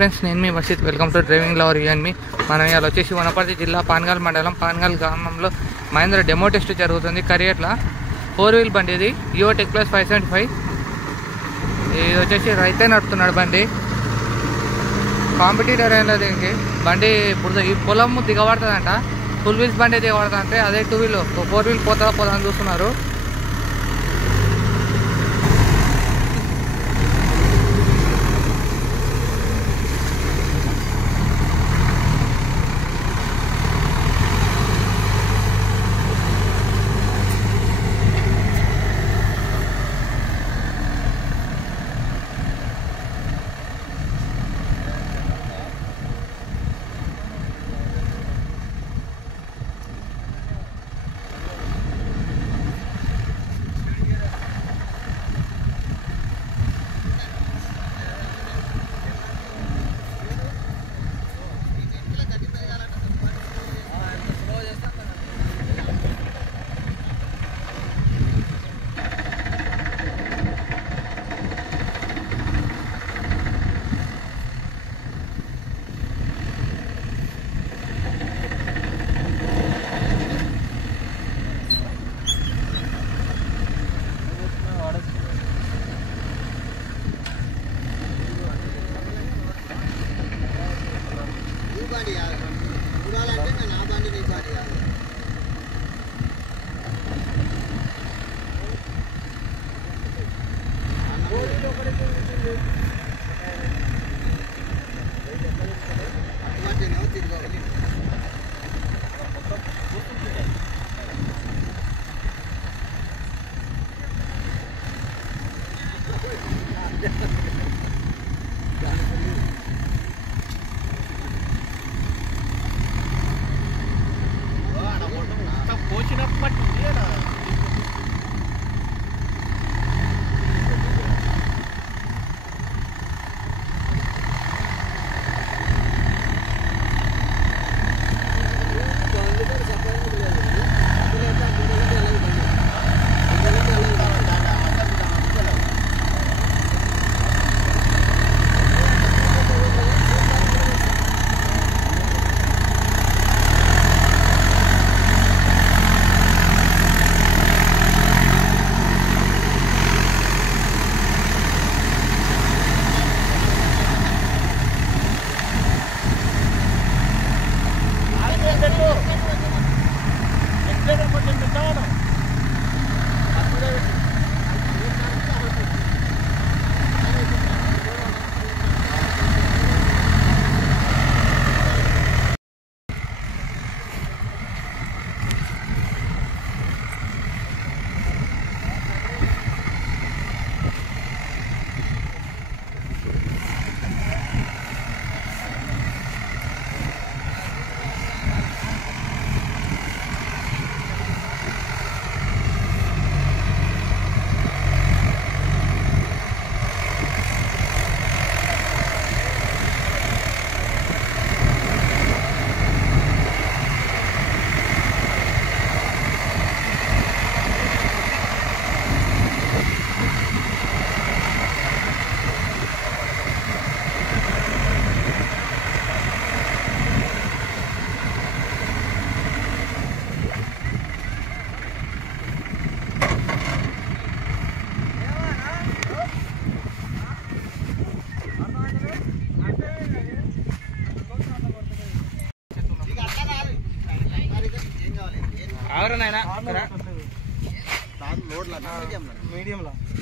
Friends, నేను మీ Vaseeth. Welcome to driving lover you and me. మనం ఇవాళ వచ్చేసి వనపర్తి జిల్లా పాన్గాల్ మండలం పాన్గాల్ గ్రామంలో మహేంద్ర డెమో టెస్ట్ జరుగుతుంది. కరియట్లా 4 వీల్ బండి ఇది, యువో టెక్ ప్లస్ 575. ఇది వచ్చేసి రైతే నడుపుతున్నాడు బండి. కాంపిటీటర్ అయినా దీనికి బండి ఇప్పుడు ఈ పొలం దిగబడుతుందంట. ఫుల్ వీల్స్ బండి దిగబడుతుంది అంటే అదే 2 వీల్ 4 వీల్ పోదా అని చూస్తున్నారు.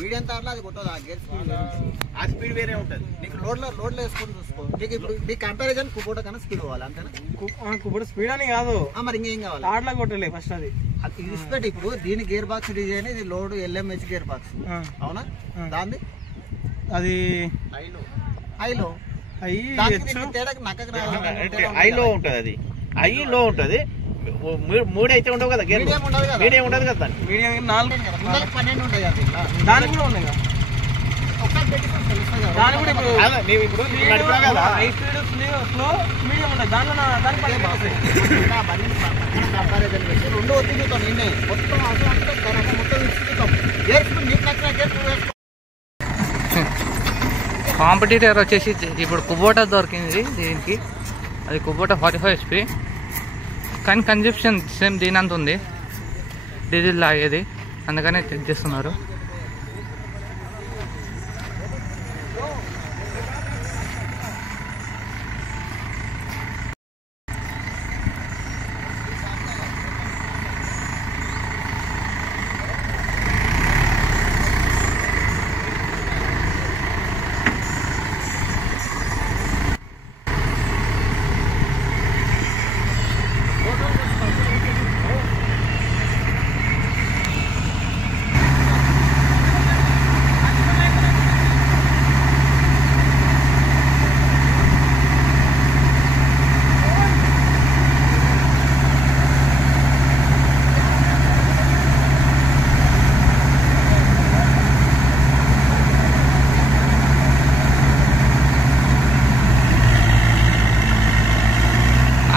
మీడియం తార్లో అది కొట్టదు. ఆ గేర్ స్పీడ్ ఆ స్పీడ్ వేరే ఉంటుంది. నీకు లోడ్లో వేసుకొని చూసుకో. నీకు ఇప్పుడు నీ కంపారిజన్ కుబోట కన్నా స్పీడ్ కావాలి అంతేనా? కుబోట స్పీడ్ అని కాదు, మరి ఇంకేం కావాలి? తాడ్లా కొట్టలే ఫస్ట్ అది ఇస్పెట్టి. ఇప్పుడు దీని గేర్ బాక్స్ డిజైన్, ఇది లోడ్ LMH గేర్ బాక్స్ అవునా? దాన్ని అది ఐలో తేడాకి నక్కకి ఐలో ఉంటుంది. అది ఐలో ఉంటుంది. 3 అయితే ఉండవు కదా, మీడియం ఉండదు కదా. మీడియం 4 12 ఉంటాయి కదా. దానికి కూడా ఉన్నాయి కదా. దాని కూడా ఇప్పుడు స్లో మీడియం ఉంటుంది. దాని కంపారిజన్ పెట్టి 2 ఒత్తి చూస్తాం. నిన్నే మొత్తం మొత్తం చూస్తాం. గేర్స్ నీకు నచ్చిన గేర్స్ కాంపిటీటర్ వచ్చేసి ఇప్పుడు కుబోటా దొరికింది దీనికి. అది కుబోటా 45 HP, కానీ కన్జప్షన్ సేమ్ దీనంత ఉంది, డీజిల్ లాగేది, అందుకనే చెక్ చేస్తున్నారు.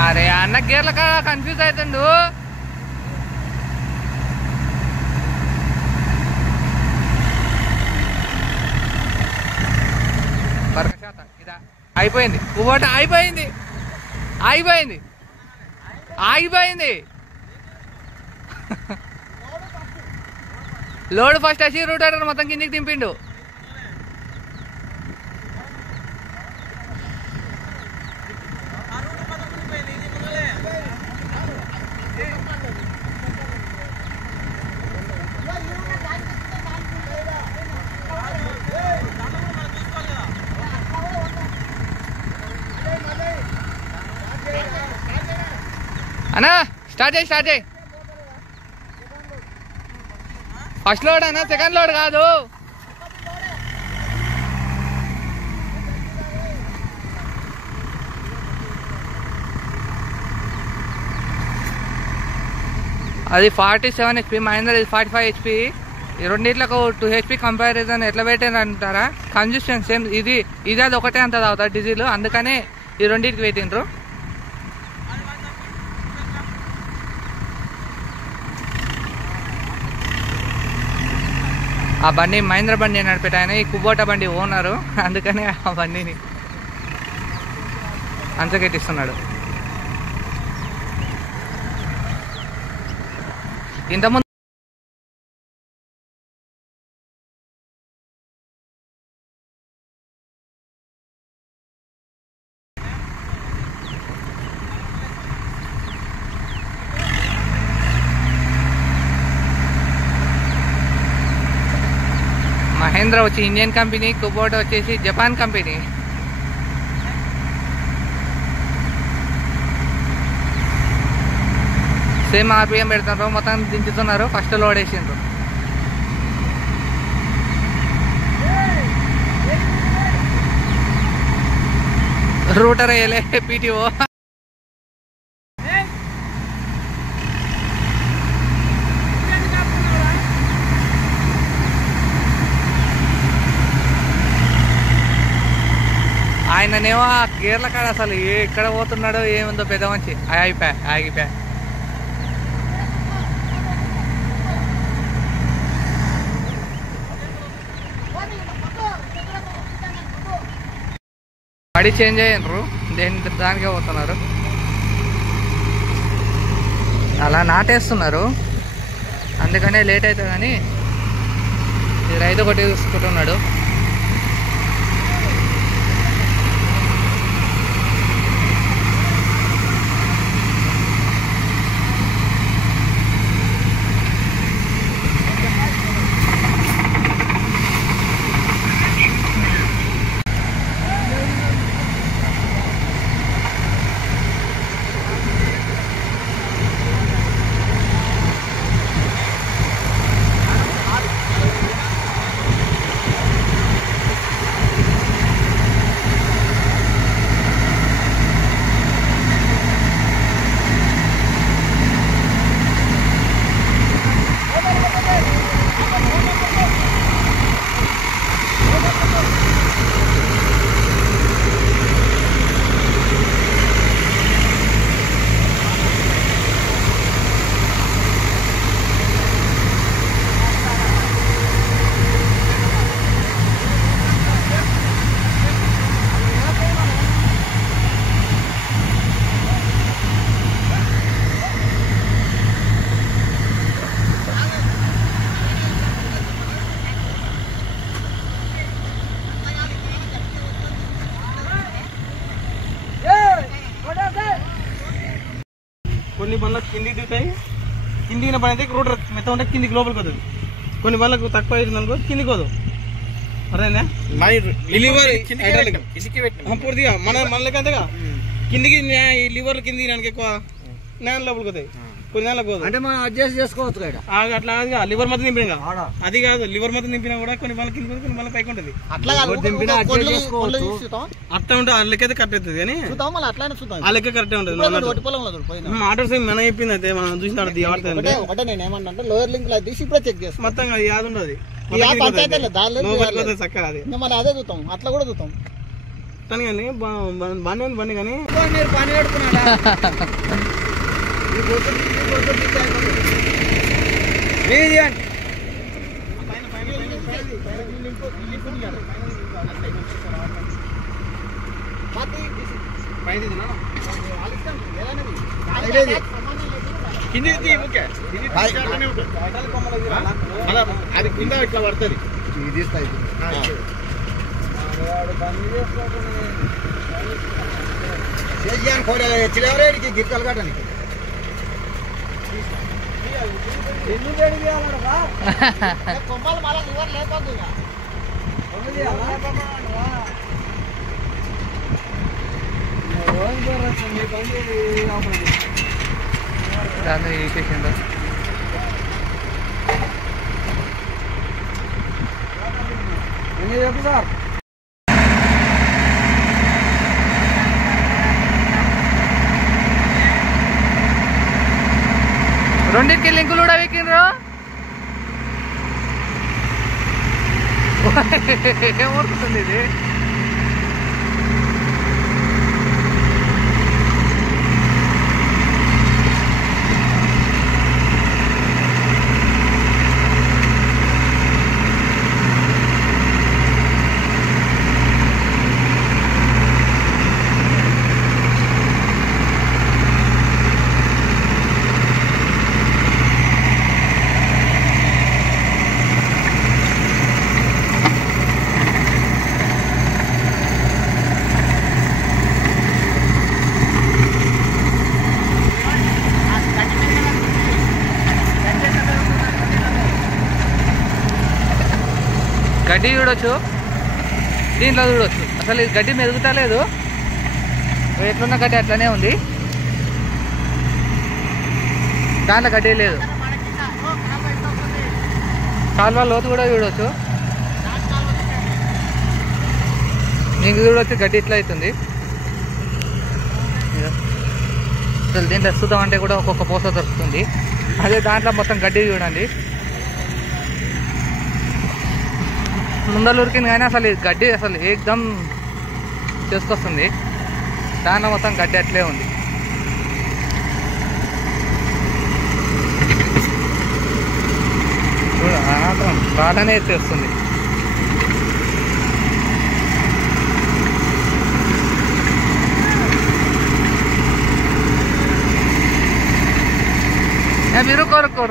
అరే అన్న గేర్ల కాడ కన్ఫ్యూజ్ అవుతుండు. ఇదా అయిపోయింది, కుబోట అయిపోయింది, ఆగిపోయింది, ఆగిపోయింది. లోడ్ ఫస్ట్ వచ్చి రూటర్ మొత్తం కిందికి దింపిండు. అన్నా స్టార్ట్ చేయి. ఫస్ట్ లోడ్ అన్నా, సెకండ్ లోడ్ కాదు. అది 47 HP, మహేంద్ర 45 HP. ఈ రెండిట్లకు 2 HP కంపారిజన్ ఎట్లా పెట్టారు అంటారా? కన్జప్షన్ సేమ్, ఇది అది ఒకటే అంత తాగుతారు డీజిల్, అందుకనే ఈ రెండింటికి పెట్టిండ్రు. ఆ బండి మహేంద్ర బండి నడిపేట ఆయన, ఈ కుబోటా బండి ఓనరు, అందుకనే ఆ బండిని అంచకెట్టిస్తున్నాడు. ఇంతకుముందు మహేంద్ర వచ్చి ఇండియన్ కంపెనీ, కుబోటా వచ్చేసి జపాన్ కంపెనీ. సేమ్ RPM పెడుతున్నారు, మొత్తం దించుతున్నారు. ఫస్ట్ లోడ్ వేసిండ్రు. రూటర్ వేయలే, PTO. ఆయననేమో ఆ గేర్ల కాడ అసలు ఎక్కడ పోతున్నాడో ఏముందో పెద్ద మంచి ఆగిపోయా. పడి చేంజ్ అయ్యారు, దానికే పోతున్నారు. అలా నాటేస్తున్నారు, అందుకనే లేట్ అవుతుంది. కానీ ఈ రైతు ఒకటి చూసుకుంటున్నాడు. బండ్లకు కిందికి దిగుతాయి. కిందికి బండి అయితే రోడ్ మెత్త ఉంటే కిందికి లోపలికి వస్తుంది. కొన్ని బండ్లకు తక్కువ అయింది అనుకో కిందికి పోదు. అదేనా పూర్తిగా మన లెక్కంతేగా కిందికి ఈ లివర్లు కిందికి దానికి ఎక్కువ నేల లోపలికి పోతాయి. కొన్ని నెలలకు పోదు అంటే మనం అడ్జస్ట్ చేసుకోవచ్చు. అట్లా లివర్ మొత్తం నింపిన అది కాదు. లివర్ మొత్తం నింపినా కూడా కొన్ని మళ్ళీ కింద కొన్ని మళ్ళీ పైకి ఉంటుంది. అట్లా అట్లా ఉంటుంది. ఆ లెక్క అయితే కరెక్ట్ అవుతుంది కానీ ఆ లెక్క కరెక్ట్ ఉంటుంది. ఆర్డర్స్ మనం చెప్పింది అయితే మనం చూసిన ఒకటే నేను ఏమన్నా లోయర్ లింక్ తీసి ఇప్పుడే చెక్ చేస్తాం. మొత్తం అది యాద ఉండదు. చక్కగా అది మనం అదే చూస్తాం. అట్లా కూడా చూస్తాం కానీ బాగానే ఉంది బండి కానీ పని పెడుతున్నాడా అది కింద ఇట్లా పడుతుంది. గిరికలు కట్టడానికి కొమ్మలు మళ్ళీ లివర్ లేకపోతే చెప్పు సార్. రెండింటికి లింకులు కూడా వెక్కిండ్రు. ఏమవుతుంది ఇది? గడ్డి చూడొచ్చు, దీంట్లో చూడొచ్చు. అసలు ఈ గడ్డి మెరుగుతలేదు, ఎట్లున్న గడ్డి అట్లనే ఉంది, దాంట్లో గడ్డి లేదు. కాలువ లోతు కూడా చూడొచ్చు, నీకు చూడొచ్చు గడ్డి ఇట్లా అవుతుంది. అసలు దీంట్లో చూద్దాం అంటే కూడా ఒక్కొక్క పూస దొరుకుతుంది. అదే దాంట్లో మొత్తం గడ్డి చూడండి, ముందలు ఉరికింది కానీ అసలు గడ్డి అసలు ఏకదం చేసుకొస్తుంది. దాంట్లో మొత్తం గడ్డి అట్లే ఉంది. మాత్రం బాగానే ఎత్తేస్తుంది. మీరు కొరకు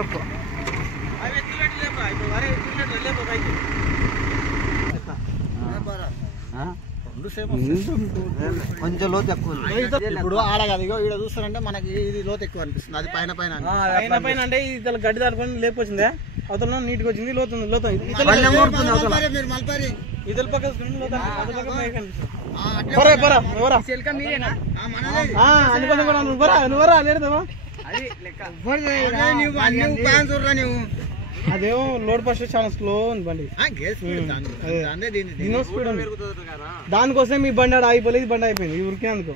కొంచెం లోతు ఎక్కువ. ఇప్పుడు ఆడ కదా ఇగో ఈడ చూస్తారంటే మనకి ఇది లోతు ఎక్కువ అనిపిస్తుంది. అది పైన పైన పైన అంటే ఇది గడ్డి దాడుకొని లేకపోయిందే, అవతల నీట్గా వచ్చింది. లోతు లోతు ఇతల పక్క అందుకోసం కూడా నువ్వరా లేడుదావా. అదేమో లోడ్ ఫస్ట్ చాలా స్లో ఉంది బండి, స్పీడ్ ఉంది. దానికోసం మీ బండి ఆడ అయిపోలేదు, బండి అయిపోయింది ఉరికినందుకు.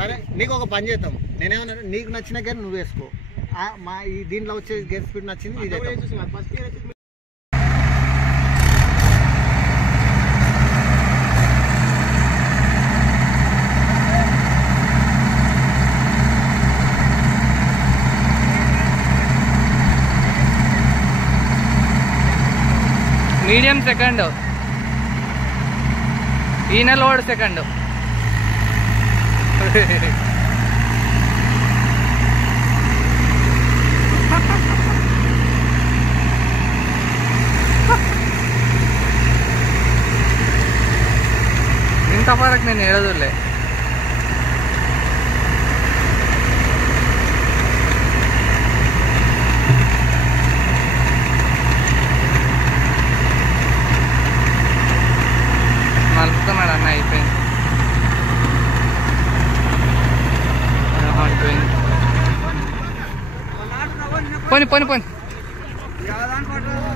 సరే నీకు ఒక పని చేద్దాం. నేనేమన్నా నీకు నచ్చిన గేర్ నువ్వు వేసుకో. మా ఈ దీంట్లో వచ్చే గేర్ స్పీడ్ నచ్చింది ఇదే. మీడియం సెకండ్, ఈయన లోడ్ సెకండ్. ఇంత వరకు నేను ఏడదులే. పోని పోని పోని. యాదాన్ పట్టు